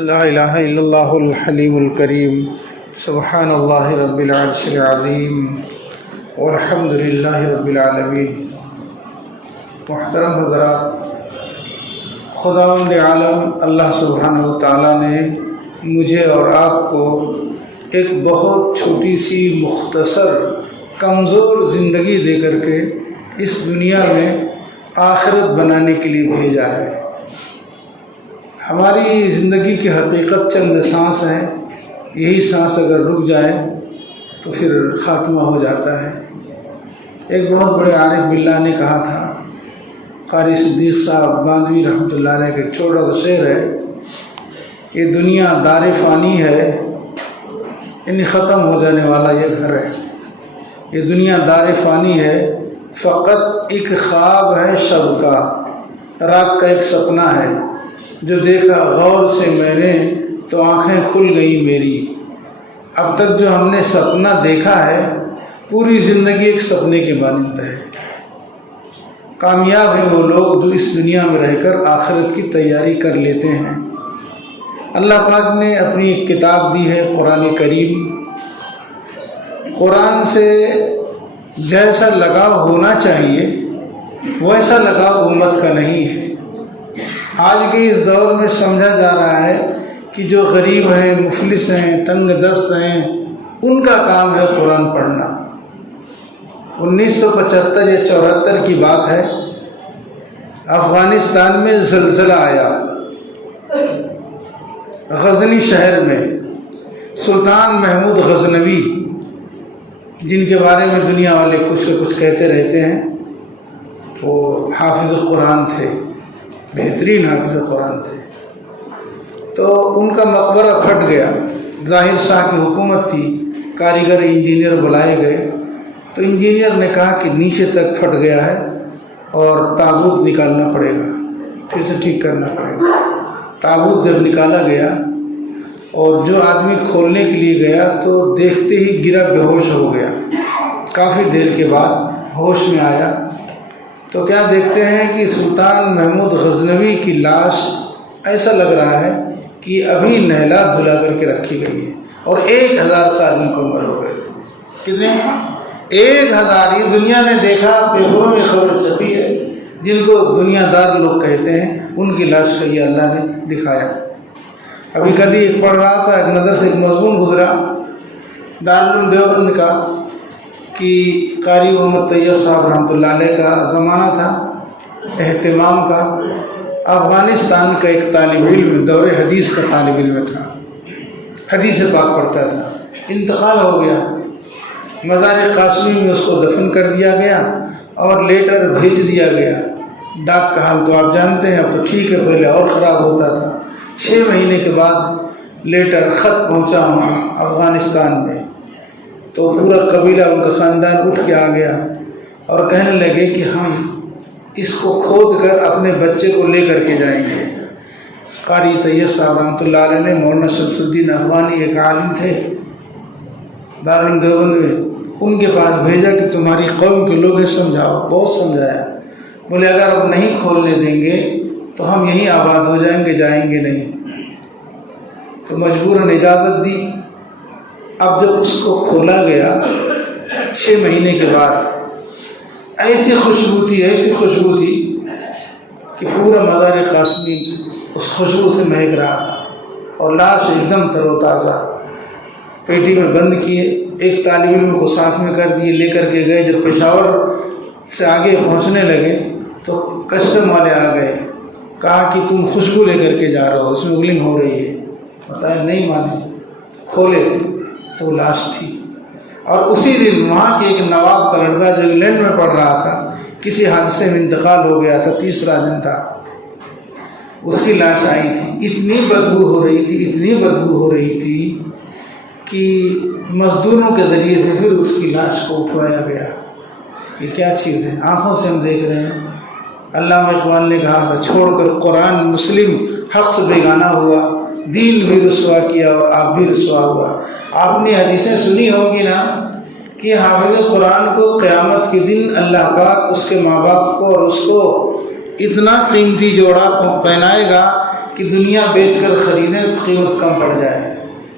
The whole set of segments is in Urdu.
لا الہ الا اللہ الحلیم الکریم سبحان اللہ رب العرش العظیم والحمد للہ رب العالمین۔ محترم حضرات، خداوند عالم اللہ سبحانہ و تعالیٰ نے مجھے اور آپ کو ایک بہت چھوٹی سی مختصر کمزور زندگی دے کر کے اس دنیا میں آخرت بنانے کے لیے بھیجا ہے۔ ہماری زندگی کی حقیقت چند سانس ہیں، یہی سانس اگر رک جائے تو پھر خاتمہ ہو جاتا ہے۔ ایک بہت بڑے عارف باللہ نے کہا تھا، قاری صدیق صاحب باندھوی رحمۃ اللہ علیہ کا ایک چھوٹا سا شعر ہے، یہ دنیا دار فانی ہے، یعنی ختم ہو جانے والا یہ گھر ہے۔ یہ دنیا دار فانی ہے، فقط ایک خواب ہے شب کا، رات کا ایک سپنا ہے، جو دیکھا غور سے میں نے تو آنکھیں کھل گئی میری۔ اب تک جو ہم نے سپنا دیکھا ہے، پوری زندگی ایک سپنے کے مانند ہے۔ کامیاب ہیں وہ لوگ جو اس دنیا میں رہ کر آخرت کی تیاری کر لیتے ہیں۔ اللہ پاک نے اپنی ایک کتاب دی ہے، قرآن کریم۔ قرآن سے جیسا لگاؤ ہونا چاہیے ویسا لگاؤ امت کا نہیں ہے۔ آج کے اس دور میں سمجھا جا رہا ہے کہ جو غریب ہیں، مفلس ہیں، تنگ دست ہیں، ان کا کام ہے قرآن پڑھنا۔ 1975 یا 74 کی بات ہے، افغانستان میں زلزلہ آیا، غزنی شہر میں۔ سلطان محمود غزنوی، جن کے بارے میں دنیا والے کچھ نہ کچھ کہتے رہتے ہیں، وہ حافظ قرآن تھے، بہترین حافظ قرآن تھے۔ تو ان کا مقبرہ پھٹ گیا، ظاہر شاہ کی حکومت تھی، کاریگر انجینئر بلائے گئے، تو انجینئر نے کہا کہ نیچے تک پھٹ گیا ہے اور تابوت نکالنا پڑے گا، پھر سے ٹھیک کرنا پڑے گا۔ تابوت جب نکالا گیا اور جو آدمی کھولنے کے لیے گیا تو دیکھتے ہی گرا، بے ہوش ہو گیا۔ کافی دیر کے بعد ہوش میں آیا تو کیا دیکھتے ہیں کہ سلطان محمود غزنوی کی لاش ایسا لگ رہا ہے کہ ابھی نہلا دھلا کر کے رکھی گئی ہے، اور 1000 سال مکمل ہو گئے تھے۔ کتنے؟ 1000۔ یہ دنیا نے دیکھا، پیپروں میں خبر چھپی ہے، جن کو دنیا دار لوگ کہتے ہیں، ان کی لاش کا یہ اللہ نے دکھایا۔ ابھی کبھی ایک پڑھ رہا تھا، ایک نظر سے ایک مضمون گزرا دارالعلوم دیوبند کا، کہ قاری محمد طیب صاحب رحمۃ اللہ علیہ کا زمانہ تھا اہتمام کا۔ افغانستان کا ایک طالب علم، دور حدیث کا طالب علم تھا، حدیث پاک پڑھتا تھا، انتقال ہو گیا۔ مزار قاسمی میں اس کو دفن کر دیا گیا اور لیٹر بھیج دیا گیا۔ ڈاک کا حال تو آپ جانتے ہیں، اب تو ٹھیک ہے، پہلے اور خراب ہوتا تھا۔ 6 مہینے کے بعد لیٹر، خط پہنچا وہاں افغانستان میں، تو پورا قبیلہ، ان کا خاندان اٹھ کے آ گیا اور کہنے لگے کہ ہم اس کو کھود کر اپنے بچے کو لے کر کے جائیں گے۔ قاری طیب صاحب رحمۃ اللہ علیہ نے، مولانا شمس الدین اخوانی ایک عالم تھے دارالعلوم دیوبند میں، ان کے پاس بھیجا کہ تمہاری قوم کے لوگ سمجھاؤ۔ بہت سمجھایا، بولے اگر اب نہیں کھولنے دیں گے تو ہم یہیں آباد ہو جائیں گے، جائیں گے نہیں۔ تو مجبوراً اجازت دی۔ اب جب اس کو کھولا گیا 6 مہینے کے بعد، ایسی خوشبو تھی کہ پورا مزار قاسمی اس خوشبو سے مہک رہا تھا، اور لاش ایک دم تر و تازہ۔ پیٹی میں بند کیے، ایک طالب علم کو ساتھ میں کر دیے، لے کر کے گئے۔ جب پشاور سے آگے پہنچنے لگے تو کسٹم والے آ گئے، کہا کہ تم خوشبو لے کر کے جا رہے ہو، اسمگلنگ ہو رہی ہے۔ بتایا، نہیں مانے۔ کھولے تو لاش تھی۔ اور اسی دن وہاں کے ایک نواب کا لڑکا جو انگلینڈ میں پڑھ رہا تھا، کسی حادثے میں انتقال ہو گیا تھا، 3را دن تھا، اس کی لاش آئی تھی۔ اتنی بدبو ہو رہی تھی کہ مزدوروں کے ذریعے سے پھر اس کی لاش کو اٹھوایا گیا۔ یہ کیا چیز ہے؟ آنکھوں سے ہم دیکھ رہے ہیں۔ علامہ اقبال نے کہا تھا، چھوڑ کر قرآن مسلم حق سے بیگانہ ہوا، دین بھی رسوا کیا اور آپ بھی رسوا ہوا۔ آپ نے حدیثیں سنی ہوں گی نا کہ حافظ قرآن کو قیامت کے دن اللہ پاک اس کے ماں باپ کو اور اس کو اتنا قیمتی جوڑا پہنائے گا کہ کہ دنیا بیچ کر خریدیں تو قیمت کم پڑ جائے،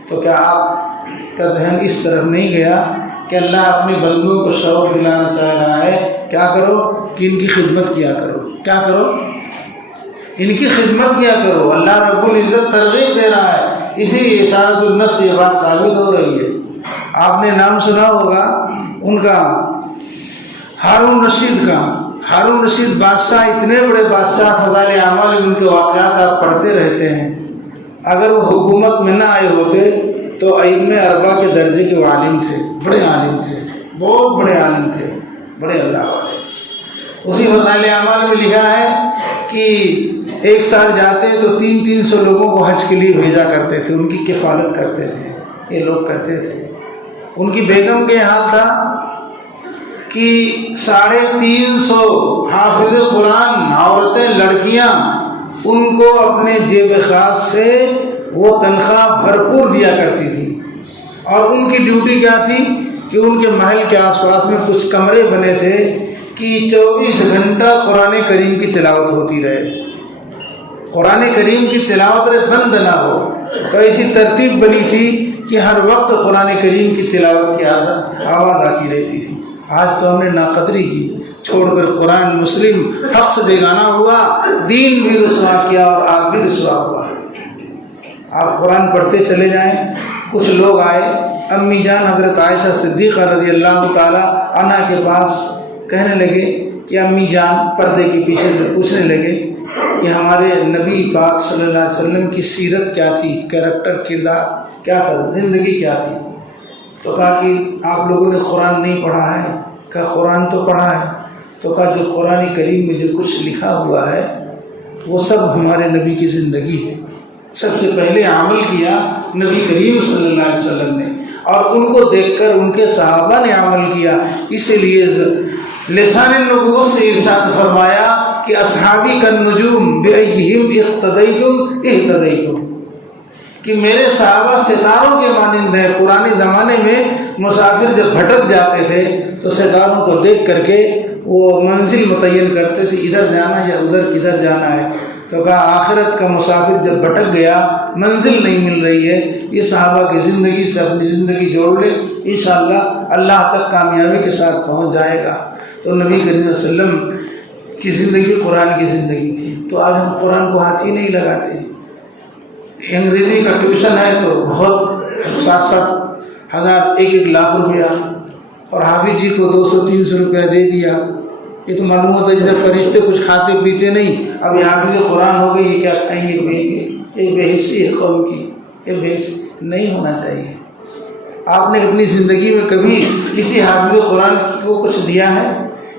تو کیا آپ کا ذہن اس طرف نہیں گیا کہ اللہ اپنے بندوں کو شوق دلانا چاہ رہا ہے کیا کرو کہ ان کی خدمت کیا کرو، کیا کرو ان کی خدمت کیا کرو۔ اللہ رب العزت ترغیب دے رہا ہے، اسی اشارۃ النفس یہ بات ثابت ہو رہی ہے۔ آپ نے نام سنا ہوگا ان کا، ہارون رشید کا۔ ہارون رشید بادشاہ، اتنے بڑے بادشاہ، فضائل اعمال ان کے واقعات آپ پڑھتے رہتے ہیں۔ اگر وہ حکومت میں نہ آئے ہوتے تو ائمہ اربعہ کے درجے کے عالم تھے، بڑے عالم تھے، بہت بڑے عالم تھے، بڑے اللہ والے۔ اسی فضائل اعمال میں لکھا ہے کہ ایک سال جاتے تو 300 لوگوں کو حج کے لیے بھیجا کرتے تھے، ان کی کفالت کرتے تھے، یہ لوگ کرتے تھے۔ ان کی بیگم کے حال تھا کہ 350 حافظ قرآن عورتیں، لڑکیاں، ان کو اپنے جیب خاص سے وہ تنخواہ بھرپور دیا کرتی تھی، اور ان کی ڈیوٹی کیا تھی کہ ان کے محل کے آس پاس میں کچھ کمرے بنے تھے کہ 24 گھنٹہ قرآن کریم کی تلاوت ہوتی رہے، قرآن کریم کی تلاوت بند نہ ہو۔ تو ایسی ترتیب بنی تھی کہ ہر وقت قرآن کریم کی تلاوت کی آواز آتی رہتی تھی۔ آج تو ہم نے ناقدری کی، چھوڑ کر قرآن مسلم حق سے بیگانہ ہوا، دین بھی رسوا کیا اور آپ بھی رسوا ہوا۔ آپ قرآن پڑھتے چلے جائیں۔ کچھ لوگ آئے، امی جان حضرت عائشہ صدیقہ رضی اللہ تعالیٰ عنہا کے پاس، کہنے لگے کہ امی جان، پردے کے پیچھے سے پوچھنے لگے کہ ہمارے نبی پاک صلی اللہ علیہ وسلم کی سیرت کیا تھی، کیریکٹر، کردار کیا تھا، زندگی کیا تھی؟ تو کہا کہ آپ لوگوں نے قرآن نہیں پڑھا ہے؟ کہا قرآن تو پڑھا ہے۔ تو کہا جو قرآن کریم میں جو کچھ لکھا ہوا ہے وہ سب ہمارے نبی کی زندگی ہے، سب سے پہلے عمل کیا نبی کریم صلی اللہ علیہ وسلم نے، اور ان کو دیکھ کر ان کے صحابہ نے عمل کیا۔ اسی لیے لسان النبوت سے ارشاد فرمایا کہ اصحابی کالنجوم بأیہم اقتدیتم اہتدیتم، کہ میرے صحابہ ستاروں کے مانند ہیں۔ پرانے زمانے میں مسافر جب بھٹک جاتے تھے تو ستاروں کو دیکھ کر کے وہ منزل متعین کرتے تھے، ادھر جانا یا ادھر کدھر جانا ہے۔ تو کہا آخرت کا مسافر جب بھٹک گیا، منزل نہیں مل رہی ہے، یہ صحابہ کی زندگی سے اپنی زندگی جوڑ لے، انشاءاللہ اللہ تک کامیابی کے ساتھ پہنچ جائے گا۔ تو نبی کریم صلی اللہ علیہ وسلم کی زندگی قرآن کی زندگی تھی۔ تو آج ہم قرآن کو ہاتھ ہی نہیں لگاتے۔ انگریزی کا ٹیوشن ہے تو بہت 7-7 ہزار، 1 لاکھ روپیہ، اور حافظ جی کو 200-300 روپیہ دے دیا۔ یہ تو معلوم ہوتا ہے جیسے فرشتے کچھ کھاتے پیتے نہیں، اب یہ حافظ قرآن ہو گئی، یہ کیا کھائیں گے پئیں گے؟ یہ بے حسی ہے قوم کی، یہ بے حسی نہیں ہونا چاہیے۔ آپ نے اپنی زندگی میں کبھی کسی حافظ قرآن کو کچھ دیا ہے؟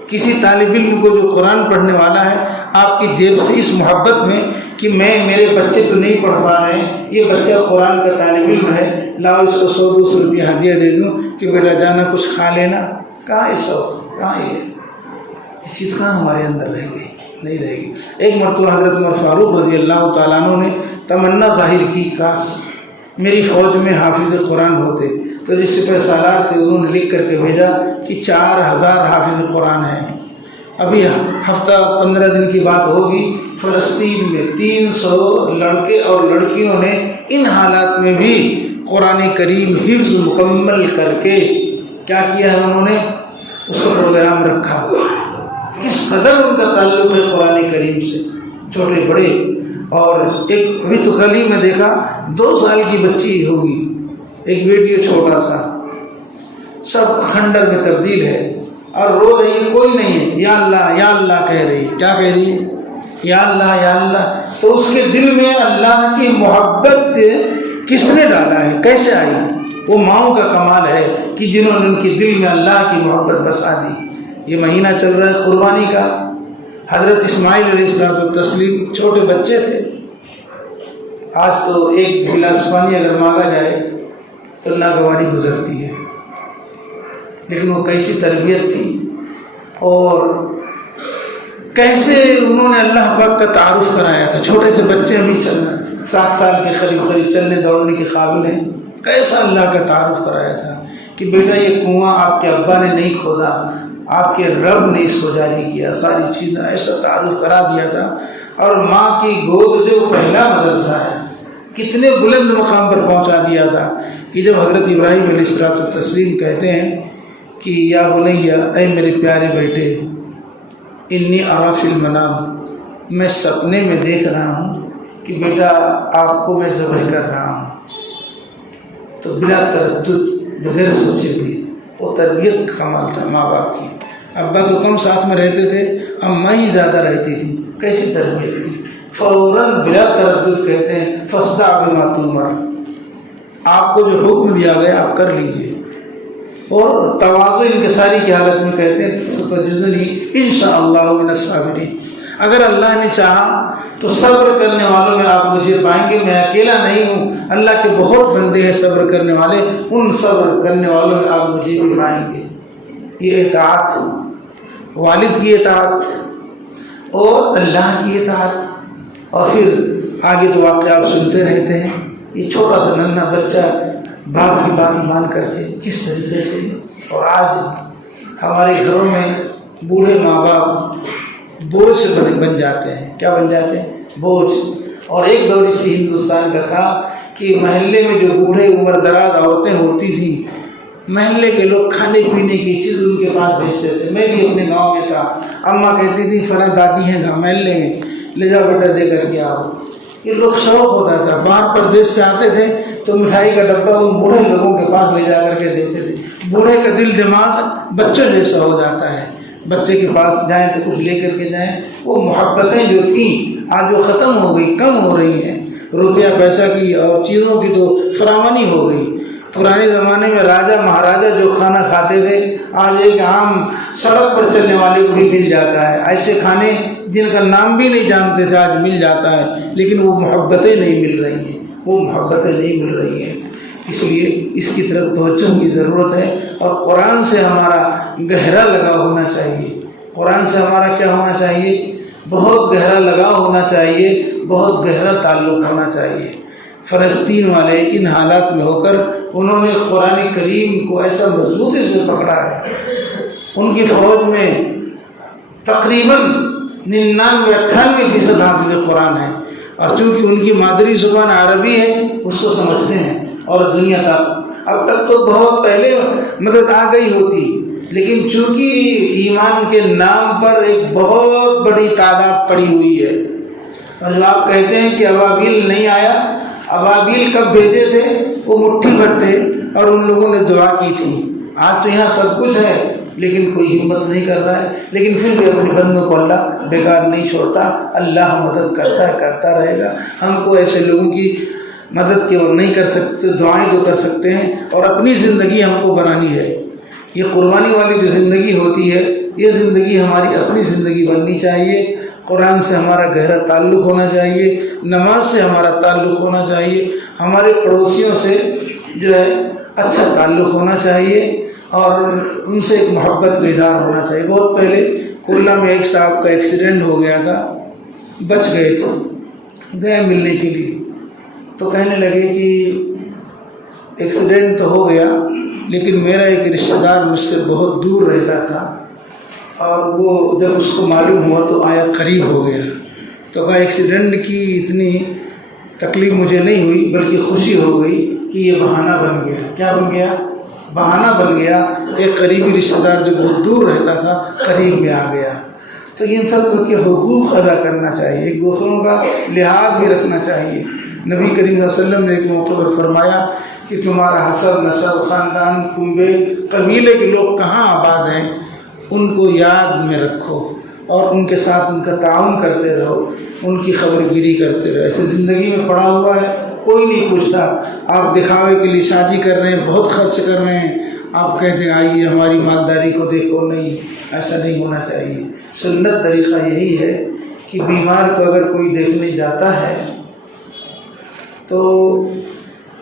کسی طالب علم کو جو قرآن پڑھنے والا ہے، آپ کی جیب سے اس محبت میں کہ میرے بچے تو نہیں پڑھ پا رہے ہیں، یہ بچہ قرآن کا طالب علم ہے، لاؤ اس کو 100-200 روپیہ ہدیہ دے دوں کہ بیٹا جانا کچھ کھا لینا؟ کہاں ہے شوق، کہاں یہ چیز کہاں ہمارے اندر رہ گئی؟ نہیں رہے گی۔ ایک مرتبہ حضرت عمر فاروق رضی اللہ تعالیٰ عنہ نے تمنا ظاہر کی، کاش میری فوج میں حافظ قرآن ہوتے۔ تو جس سپہ سالار تھے انہوں نے لکھ کر کے بھیجا کہ 4000 حافظ قرآن ہیں۔ ابھی ہفتہ 15 دن کی بات ہوگی، فلسطین میں 300 لڑکے اور لڑکیوں نے ان حالات میں بھی قرآن کریم حفظ مکمل کر کے کیا کیا ہے، انہوں نے اس کا پروگرام رکھا۔ کس قدر ان کا تعلق ہے قرآن کریم سے، چھوٹے بڑے۔ اور ایک ابھی تو کل ہی میں دیکھا 2 سال کی بچی ہوگی، ایک ویڈیو چھوٹا سا، سب کھنڈر میں تبدیل ہے اور رو رہی ہے، کوئی نہیں ہے، یا اللہ یا اللہ کہہ رہی ہے۔ کیا کہہ رہی ہے؟ یا اللہ یا اللہ۔ تو اس کے دل میں اللہ کی محبت کس نے ڈالا ہے، کیسے آئی؟ وہ ماؤں کا کمال ہے کہ جنہوں نے ان کے دل میں اللہ کی محبت بسا دی۔ یہ مہینہ چل رہا ہے قربانی کا، حضرت اسماعیل علیہ السلام تسلیم چھوٹے بچے تھے۔ آج تو ایک گلاس پانی اگر مانگا جائے تو ناگواری گزرتی ہے، لیکن وہ کیسی تربیت تھی اور کیسے انہوں نے اللہ پاک کا تعارف کرایا تھا۔ چھوٹے سے بچے ابھی 7 سال کے قریب چلنے دوڑنے کے قابل ہیں، کیسا اللہ کا تعارف کرایا تھا کہ بیٹا یہ کنواں آپ کے ابا نے نہیں کھودا، آپ کے رب نے اس کو جاری کیا، ساری چیزیں ایسا تعارف کرا دیا تھا۔ اور ماں کی گود جو پہلا مدرسہ ہے، کتنے بلند مقام پر پہنچا دیا تھا کہ جب حضرت ابراہیم علیہ الصلوۃ والتسلیم کہتے ہیں کہ یا بنیا، اے میرے پیارے بیٹے، انی اری فی المنام، میں سپنے میں دیکھ رہا ہوں کہ بیٹا آپ کو میں ذبح کر رہا ہوں، تو بلا تردد، بغیر سوچے بھی، وہ تربیت کا کمال تھا ماں باپ کی۔ ابا تو کم ساتھ میں رہتے تھے، اماں ہی زیادہ رہتی تھی، کیسی تربیت تھی، فوراً بلا تردد کہتے ہیں فاصدع بما تؤمر، آپ کو جو حکم دیا گیا آپ کر لیجئے، اور تواضع انکساری کی حالت میں کہتے ہیں ستجدنی انشاءاللہ من الصابرین، اگر اللہ نے چاہا تو صبر کرنے والوں میں آپ مجھے پائیں گے، میں اکیلا نہیں ہوں، اللہ کے بہت بندے ہیں صبر کرنے والے، ان صبر کرنے والوں میں آپ مجھے بھی پائیں گے۔ یہ اطاعت، والد کی اطاعت اور اللہ کی اطاعت، اور پھر آگے تو واقعہ آپ سنتے رہتے ہیں، یہ چھوٹا سا ننھا بچہ باپ کی بات مان کر کے کس طریقے سے، اور آج ہمارے گھروں میں بوڑھے ماں باپ بوجھ بن جاتے ہیں، کیا بن جاتے ہیں؟ بوجھ۔ اور ایک دور اسی ہندوستان کا تھا کہ محلے میں جو بوڑھے عمر دراز عورتیں ہوتی تھیں، محلے کے لوگ کھانے پینے کی چیز ان کے پاس بھیجتے تھے۔ میں بھی اپنے گاؤں میں تھا، اماں کہتی تھی فلاں دادی ہیں گاؤں محلے میں، لے جاؤ بیٹا دے کر کے آؤ۔ یہ لوگ شوق ہوتا تھا، باہر پردیش سے آتے تھے تو مٹھائی کا ڈبہ ان بوڑھے لوگوں کے پاس لے جا کر کے دیتے تھے۔ بوڑھے کا دل دماغ بچوں جیسا ہو جاتا ہے، بچے کے پاس جائیں تو کچھ لے کر کے جائیں۔ وہ محبتیں جو تھیں آج وہ ختم ہو گئی، کم ہو رہی ہیں، روپیہ پیسہ کی اور چیزوں کی تو فراوانی ہو گئی۔ پرانے زمانے میں راجہ مہاراجہ جو کھانا کھاتے تھے آج ایک عام سڑک پر چلنے والے کو بھی مل جاتا ہے، ایسے کھانے جن کا نام بھی نہیں جانتے تھے آج مل جاتا ہے، لیکن وہ محبتیں نہیں مل رہی ہیں، وہ محبتیں نہیں مل رہی ہیں۔ اس لیے اس کی طرف توجہ کی ضرورت ہے، اور قرآن سے ہمارا گہرا لگاؤ ہونا چاہیے۔ قرآن سے ہمارا کیا ہونا چاہیے؟ بہت گہرا لگاؤ ہونا چاہیے، بہت گہرا تعلق ہونا چاہیے۔ فلسطین والے ان حالات میں ہو کر انہوں نے قرآن کریم کو ایسا مضبوطی سے پکڑا ہے، ان کی فوج میں تقریباً 99-98% حافظ قرآن ہے، اور چونکہ ان کی مادری زبان عربی ہے اس کو سمجھتے ہیں، اور دنیا کا اب تک تو بہت پہلے مدد آ گئی ہوتی، لیکن چونکہ ایمان کے نام پر ایک بہت بڑی تعداد پڑی ہوئی ہے۔ اور جب آپ کہتے ہیں کہ ابابیل نہیں آیا، ابابیل کب بھیجے تھے؟ وہ مٹھی بھر تھے اور ان لوگوں نے دعا کی تھی۔ آج تو یہاں سب کچھ ہے لیکن کوئی ہمت نہیں کر رہا ہے، لیکن پھر بھی اپنے بندوں کو اللہ بیکار نہیں چھوڑتا، اللہ مدد کرتا ہے، کرتا رہے گا۔ ہم کو ایسے لوگوں کی مدد کی اور نہیں کر سکتے، دعائیں تو کر سکتے ہیں، اور اپنی زندگی ہم کو بنانی ہے۔ یہ قربانی والی جو زندگی ہوتی ہے، یہ زندگی ہماری اپنی زندگی بننی چاہیے۔ قرآن سے ہمارا گہرا تعلق ہونا چاہیے، نماز سے ہمارا تعلق ہونا چاہیے، ہمارے پڑوسیوں سے جو ہے اچھا تعلق ہونا چاہیے، اور ان سے ایک محبت کا اظہار ہونا چاہیے۔ بہت پہلے کرلا میں ایک صاحب کا ایکسیڈنٹ ہو گیا تھا، بچ گئے تھے، گئے ملنے کے لیے، تو کہنے لگے کہ ایکسیڈنٹ تو ہو گیا لیکن میرا ایک رشتہ دار مجھ سے بہت دور رہتا تھا، اور وہ جب اس کو معلوم ہوا تو آیا قریب ہو گیا، تو کہا ایکسیڈنٹ کی اتنی تکلیف مجھے نہیں ہوئی بلکہ خوشی ہو گئی کہ یہ بہانہ بن گیا۔ کیا بن گیا؟ بہانہ بن گیا، ایک قریبی رشتہ دار جو بہت دور رہتا تھا قریب میں آ گیا۔ تو ان سب کے حقوق ادا کرنا چاہیے، ایک دوسروں کا لحاظ بھی رکھنا چاہیے۔ نبی کریم صلی اللہ علیہ وسلم نے ایک موقع پر فرمایا کہ تمہارا حسب نسب خاندان کنبے قبیلے کے لوگ کہاں آباد ہیں ان کو یاد میں رکھو، اور ان کے ساتھ ان کا تعاون کرتے رہو، ان کی خبر گیری کرتے رہو۔ ایسے زندگی میں پڑا ہوا ہے، کوئی نہیں پوچھتا، آپ دکھاوے کے لیے شادی کر رہے ہیں، بہت خرچ کر رہے ہیں، آپ کہتے ہیں آئیے ہماری مالداری کو دیکھو، نہیں، ایسا نہیں ہونا چاہیے۔ سنت طریقہ یہی ہے کہ بیمار کو اگر کوئی دیکھنے جاتا ہے تو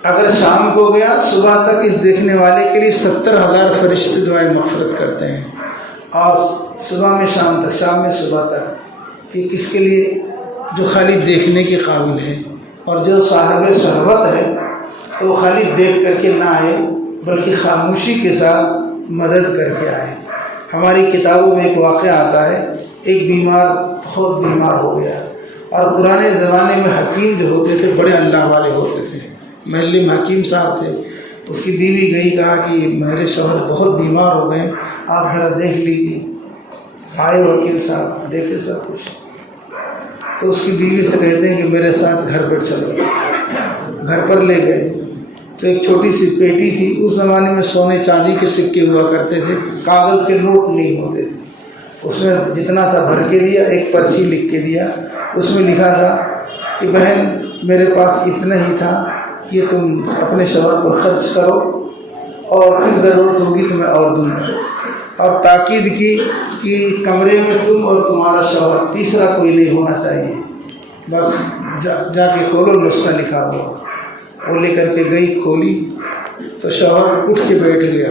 اگر شام کو گیا، صبح تک اس دیکھنے والے کے لیے 70,000 فرشتے دعائیں مغفرت کرتے ہیں، اور صبح میں شام تک، شام میں صبح تک، کہ کس کے لیے؟ جو خالی دیکھنے کے قابل ہے، اور جو صاحب شہوت ہے تو وہ خالی دیکھ کر کے نہ آئے بلکہ خاموشی کے ساتھ مدد کر کے آئے۔ ہماری کتابوں میں ایک واقعہ آتا ہے، ایک بیمار بہت بیمار ہو گیا، اور پرانے زمانے میں حکیم جو ہوتے تھے بڑے اللہ والے ہوتے تھے. محلے میں حکیم صاحب تھے. اس کی بیوی گئی, کہا کہ میرے شوہر بہت بیمار ہو گئے, آپ ذرا دیکھ لیجیے. آئے وکیل صاحب, دیکھے سب کچھ. تو اس کی بیوی سے کہتے ہیں کہ میرے ساتھ گھر پر چلو. گھر پر لے گئے تو ایک چھوٹی سی پیٹی تھی. اس زمانے میں سونے چاندی کے سکے ہوا کرتے تھے, کاغذ کے نوٹ نہیں ہوتے تھے. اس میں جتنا تھا بھر کے دیا, ایک پرچی لکھ کے دیا. اس میں لکھا تھا کہ بہن میرے پاس اتنا ہی تھا, یہ تم اپنے شوہر پر خرچ کرو اور پھر ضرورت ہوگی تو میں اور دوں گا. اور تاکید کی کہ کمرے میں تم اور تمہارا شوہر, تیسرا کوئی نہیں ہونا چاہیے. بس جا کے کھولو, نسخہ لکھا ہوا. وہ لے کر کے گئی, کھولی تو شوہر اٹھ کے بیٹھ گیا.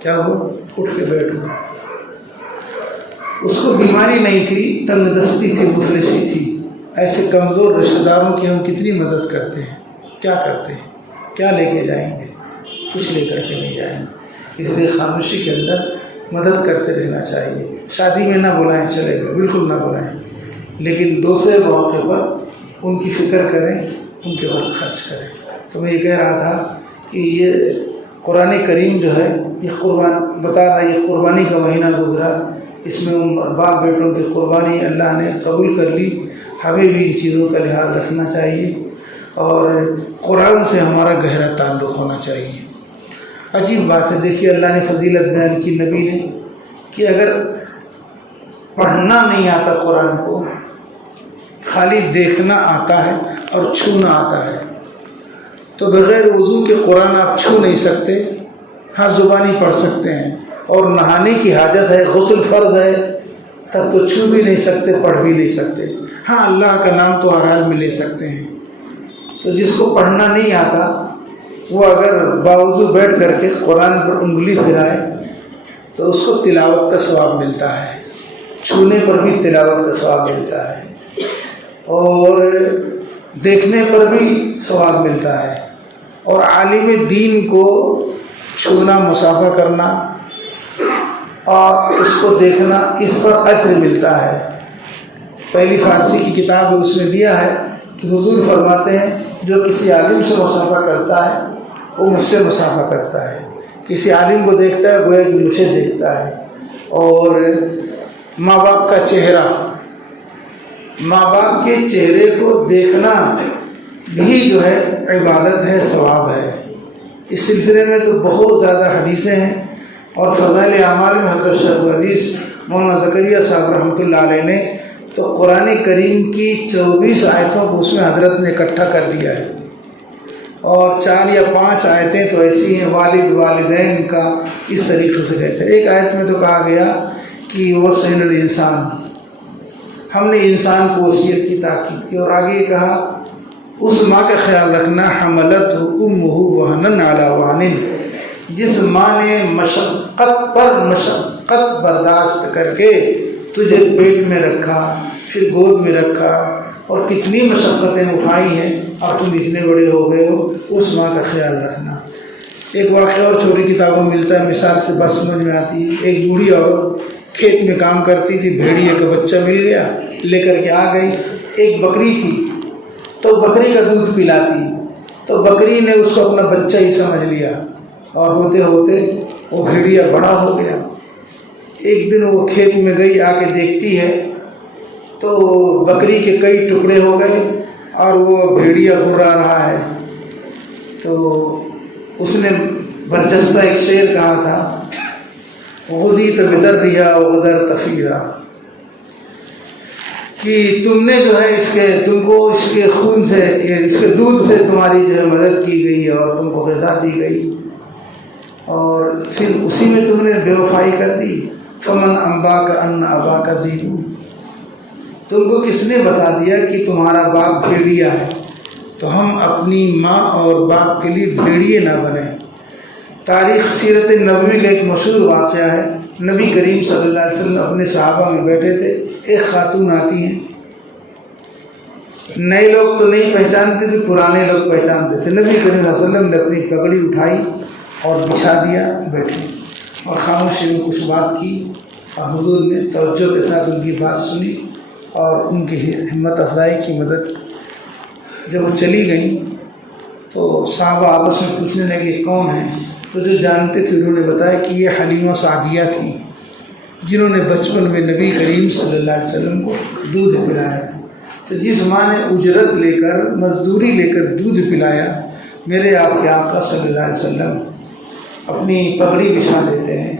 کیا ہوا؟ اٹھ کے بیٹھ گیا. اس کو بیماری نہیں تھی, تنگ دستی تھی, مفلسی تھی. ایسے کمزور رشتہ داروں کی ہم کتنی مدد کرتے ہیں. کیا کرتے ہیں؟ کیا لے کے جائیں گے؟ کچھ لے کر کے نہیں جائیں گے. اس لیے خاموشی کے اندر مدد کرتے رہنا چاہیے. شادی میں نہ بلائیں, چلے گا, بالکل نہ بلائیں, لیکن دوسرے مواقع پر ان کی فکر کریں, ان کے اوپر خرچ کریں. تو میں یہ کہہ رہا تھا کہ یہ قرآن کریم جو ہے یہ بتا رہا ہے, یہ قربانی کا مہینہ گزرا. اس میں ان باپ بیٹوں کی قربانی اللہ نے قبول کر لی. ہمیں بھی ان چیزوں کا لحاظ رکھنا چاہیے اور قرآن سے ہمارا گہرا تعلق ہونا چاہیے. عجیب بات ہے, دیکھیے اللہ نے فضیلت بیان کی نبی نے کہ اگر پڑھنا نہیں آتا قرآن کو, خالی دیکھنا آتا ہے اور چھونا آتا ہے, تو بغیر وضو کے قرآن آپ چھو نہیں سکتے. ہاں زبانی پڑھ سکتے ہیں, اور نہانے کی حاجت ہے, غسل فرض ہے, تب تو چھو بھی نہیں سکتے, پڑھ بھی نہیں سکتے. ہاں اللہ کا نام تو ہر حال میں لے سکتے ہیں. تو جس کو پڑھنا نہیں آتا وہ اگر باوضو بیٹھ کر کے قرآن پر انگلی پھرائے تو اس کو تلاوت کا ثواب ملتا ہے, چھونے پر بھی تلاوت کا ثواب ملتا ہے, اور دیکھنے پر بھی ثواب ملتا ہے. اور عالم دین کو چھونا, مصافحہ کرنا اور اس کو دیکھنا, اس پر اجر ملتا ہے. پہلی فارسی کی کتاب ہے, اس میں دیا ہے کہ حضور فرماتے ہیں جو کسی عالم سے مصافحہ کرتا ہے وہ مجھ سے مصافحہ کرتا ہے. کسی عالم کو دیکھتا ہے گویا کہ مجھے دیکھتا ہے. اور ماں باپ کا چہرہ, ماں باپ کے چہرے کو دیکھنا بھی جو ہے عبادت ہے, ثواب ہے. اس سلسلے میں تو بہت زیادہ حدیثیں ہیں, اور فضائل اعمال میں حضرت شیخ الحدیث مولانا زکریا صاحب رحمۃ اللہ علیہ نے تو قرآن کریم کی 24 آیتوں کو اس میں حضرت نے اکٹھا کر دیا ہے, اور 4 یا 5 آیتیں تو ایسی ہیں والد والدین کا اس طریقے سے کہتے ہیں. ایک آیت میں تو کہا گیا کہ وصینا الانسان, ہم نے انسان کو وصیت کی تاکید کی, اور آگے کہا اس ماں کا خیال رکھنا حملت امہ وہنا علی وہن, جس ماں نے مشقت پر مشقت برداشت کر کے تجھے پیٹ میں رکھا, پھر گود میں رکھا, اور کتنی مشقتیں اٹھائی ہیں, اب تم اتنے بڑے ہو گئے ہو, اس ماں کا خیال رکھنا. ایک واقعہ اور چھوٹی کتابوں میں ملتا ہے, مثال سے بات سمجھ میں آتی ہے. ایک بوڑھی عورت کھیت میں کام کرتی تھی, بھیڑیے کا بچہ مل گیا, لے کر کے آ گئی. ایک بکری تھی تو بکری کا دودھ پلاتی, تو بکری نے اس کو اپنا بچہ ہی سمجھ لیا, اور ہوتے ہوتے وہ بھیڑیا بڑا ہو گیا. ایک دن وہ کھیت میں گئی, آ کے دیکھتی ہے تو بکری کے کئی ٹکڑے ہو گئے اور وہ بھیڑیا گھبرا رہا ہے. تو اس نے برجستہ ایک شعر کہا تھا, غزیت بدرها وغدرت فیہا, کہ تم نے جو ہے تم کو اس کے خون سے, اس کے دودھ سے تمہاری جو ہے مدد کی گئی اور تم کو غذا دی گئی, اور پھر اسی میں تم نے بے وفائی کر دی. فمن انباک ان اباک ذیب, تم کو کس نے بتا دیا کہ تمہارا باپ بھیڑیا ہے. تو ہم اپنی ماں اور باپ کے لیے بھیڑیے نہ بنیں. تاریخ سیرت نبوی کا ایک مشہور واقعہ ہے. نبی کریم صلی اللہ علیہ وسلم اپنے صحابہ میں بیٹھے تھے, ایک خاتون آتی ہیں. نئے لوگ تو نہیں پہچانتے تھے, پرانے لوگ پہچانتے تھے. نبی کریم صلی اللہ علیہ وسلم نے اپنی پگڑی اٹھائی اور بچھا دیا, بیٹھی, اور خاموشی میں کچھ بات کی, اور حضور نے توجہ کے ساتھ ان کی بات سنی اور ان کی ہمت افزائی کی مدد. جب وہ چلی گئیں تو صحابہ آپس میں پوچھنے لگے کون ہیں؟ تو جو جانتے تھے انہوں نے بتایا کہ یہ حلیمہ سعدیہ تھیں جنہوں نے بچپن میں نبی کریم صلی اللہ علیہ وسلم کو دودھ پلایا تھا. تو جس ماں نے اجرت لے کر مزدوری لے کر دودھ پلایا، میرے آپ کے آقا صلی اللہ علیہ وسلم اپنی پگڑی بچھا دیتے ہیں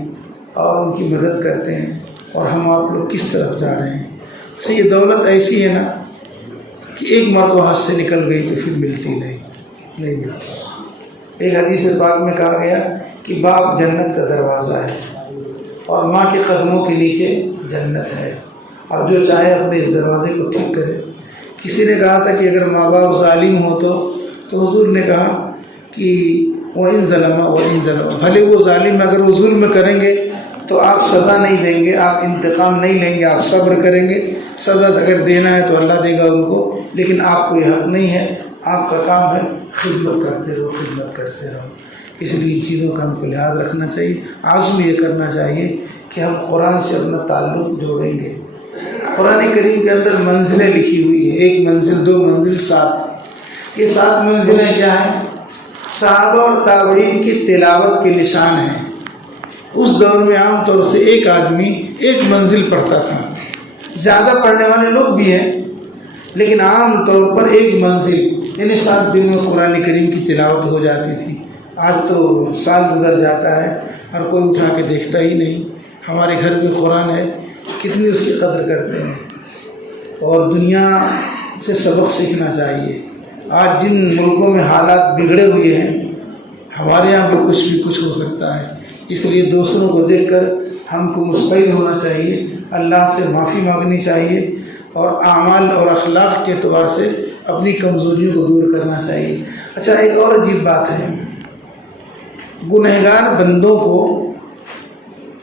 اور ان کی مدد کرتے ہیں، اور ہم آپ لوگ کس طرف جا رہے ہیں. تو یہ دولت ایسی ہے نا کہ ایک مرتبہ ہاتھ سے نکل گئی تو پھر ملتی نہیں ملتی. ایک حدیث پاک میں کہا گیا کہ باپ جنت کا دروازہ ہے اور ماں کے قدموں کے نیچے جنت ہے. اب جو چاہے اپنے اس دروازے کو ٹھیک کرے. کسی نے کہا تھا کہ اگر ماں باپ ظالم ہو تو حضور نے کہا کہ وَإِن ظَلَمَ وَإِن ظَلَمَ، بھلے وہ ظالم اگر وہ ظلم کریں گے تو آپ سزا نہیں دیں گے، آپ انتقام نہیں لیں گے، آپ صبر کریں گے. سزا اگر دینا ہے تو اللہ دے گا ان کو، لیکن آپ کو یہ حق نہیں ہے. آپ کا کام ہے خدمت کرتے رہو، خدمت کرتے رہو. اس لیے ان چیزوں کا ہم کو لحاظ رکھنا چاہیے. عزم یہ کرنا چاہیے کہ ہم قرآن سے اپنا تعلق جوڑیں گے. قرآن کریم کے اندر منزلیں لکھی ہوئی ہیں، 1 منزل 2 منزل 7. یہ 7 منزلیں کیا ہیں؟ صحابہ اور تابعین کی تلاوت کے نشان ہیں. اس دور میں عام طور سے ایک آدمی 1 منزل پڑھتا تھا. زیادہ پڑھنے والے لوگ بھی ہیں، لیکن عام طور پر 1 منزل یعنی 7 دن میں قرآن کریم کی تلاوت ہو جاتی تھی. آج تو سال گزر جاتا ہے اور کوئی اٹھا کے دیکھتا ہی نہیں. ہمارے گھر میں قرآن ہے، کتنی اس کی قدر کرتے ہیں. اور دنیا سے سبق سیکھنا چاہیے. آج جن ملکوں میں حالات بگڑے ہوئے ہیں، ہمارے یہاں بھی کچھ ہو سکتا ہے. اس لیے دوسروں کو دیکھ کر ہم کو مستعد ہونا چاہیے، اللہ سے معافی مانگنی چاہیے، اور اعمال اور اخلاق کے اعتبار سے اپنی کمزوریوں کو دور کرنا چاہیے. اچھا، ایک اور عجیب بات ہے، گنہگار بندوں کو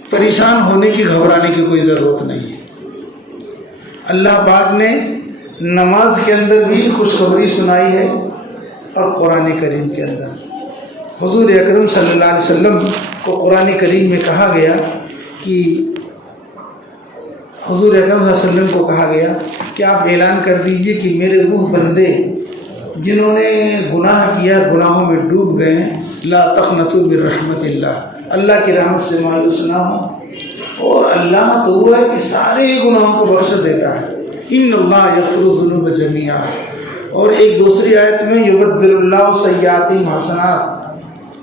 پریشان ہونے کی، گھبرانے کی کوئی ضرورت نہیں ہے. اللہ پاک نے نماز کے اندر بھی خوشخبری سنائی ہے، اور قرآن کریم کے اندر حضور اکرم صلی اللہ علیہ وسلم کو قرآن کریم میں کہا گیا کہ حضور اکرم صلی اللہ علیہ وسلم کو کہا گیا کہ آپ اعلان کر دیجئے کہ میرے وہ بندے جنہوں نے گناہ کیا، گناہوں میں ڈوب گئے ہیں، لا تقنطوا من رحمت اللہ، اللہ کی رحمت سے مایوس نہ ہوں. اور اللہ تو وہ ہے کہ سارے گناہوں کو بخش دیتا ہے. ان اللہ یغفر الذنوب جميعا. اور ایک دوسری آیت میں یبدل اللہ سیئاتہم حسنات،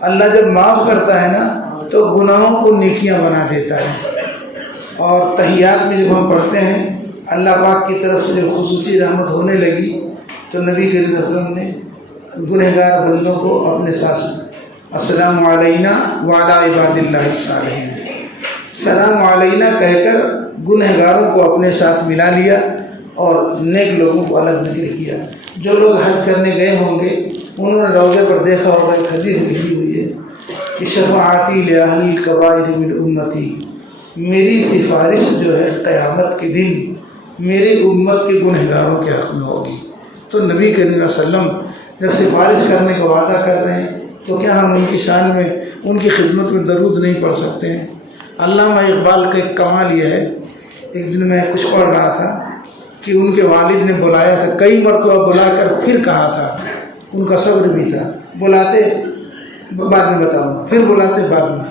اللہ جب معاف کرتا ہے نا تو گناہوں کو نیکیاں بنا دیتا ہے. اور تحیات میں جب ہم پڑھتے ہیں اللہ پاک کی طرف سے جب خصوصی رحمت ہونے لگی تو نبی کریم صلی اللہ علیہ وسلم نے گنہگار بندوں کو اپنے ساتھ السلام علینا وعلی عباد اللہ الصالحین، سلام علینا کہہ کر گنہگاروں کو اپنے ساتھ ملا لیا اور نیک لوگوں کو الگ ذکر کیا. جو لوگ حج کرنے گئے ہوں گے انہوں نے روضے پر دیکھا ہوگا، ایک حدیث لکھی ہوئی ہے کہ شفاعتی لأہل الکبائر من امتی، میری سفارش جو ہے قیامت کے دن میری امت کے گنہگاروں کے حق میں ہوگی. تو نبی کریم صلی اللہ علیہ وسلم جب سفارش کرنے کا وعدہ کر رہے ہیں تو کیا ہم ان کی شان میں، ان کی خدمت میں درود نہیں پڑھ سکتے ہیں؟ علامہ اقبال کا ایک کمال یہ ہے، ایک دن میں کچھ پڑھ رہا تھا کہ ان کے والد نے بلایا تھا، کئی مرتبہ بلا کر پھر کہا تھا، ان کا صبر بھی تھا، بلاتے بعد میں بتاؤں گا، پھر بلاتے بعد میں،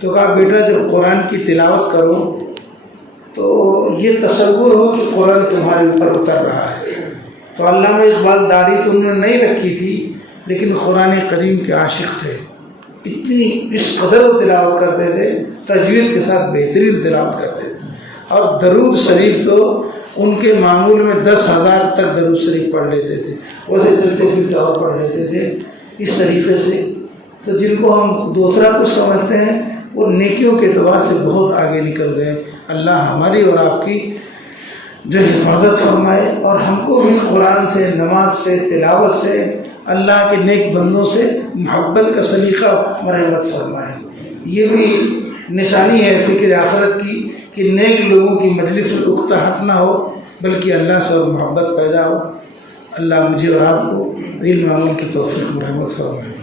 تو کہا بیٹا جب قرآن کی تلاوت کرو تو یہ تصور ہو کہ قرآن تمہارے اوپر اتر رہا ہے. تو علامہ اقبال داڑھی تو انہوں نے نہیں رکھی تھی، لیکن قرآن کریم کے عاشق تھے. اتنی اس قدر وہ تلاوت کرتے تھے، تجوید کے ساتھ بہترین تلاوت کرتے تھے. اور درود شریف تو ان کے معمول میں 10,000 تک درود شریف پڑھ لیتے تھے، ویسے چلتے پھرتے اور پڑھ لیتے تھے اس طریقے سے. تو جن کو ہم دوسرا کچھ سمجھتے ہیں وہ نیکیوں کے اعتبار سے بہت آگے نکل گئے. اللہ ہماری اور آپ کی جو حفاظت فرمائے، اور ہم کو بھی قرآن سے، نماز سے، تلاوت سے، اللہ کے نیک بندوں سے محبت کا سلیقہ مرحمت فرمائے. یہ بھی نشانی ہے فکر آخرت کی کہ نیک لوگوں کی مجلس میں اکتاہٹ نہ ہو، بلکہ اللہ سے اور محبت پیدا ہو. اللہ مجھے اور آپ کو علم عمل کی توفیق مرحمت فرمائے.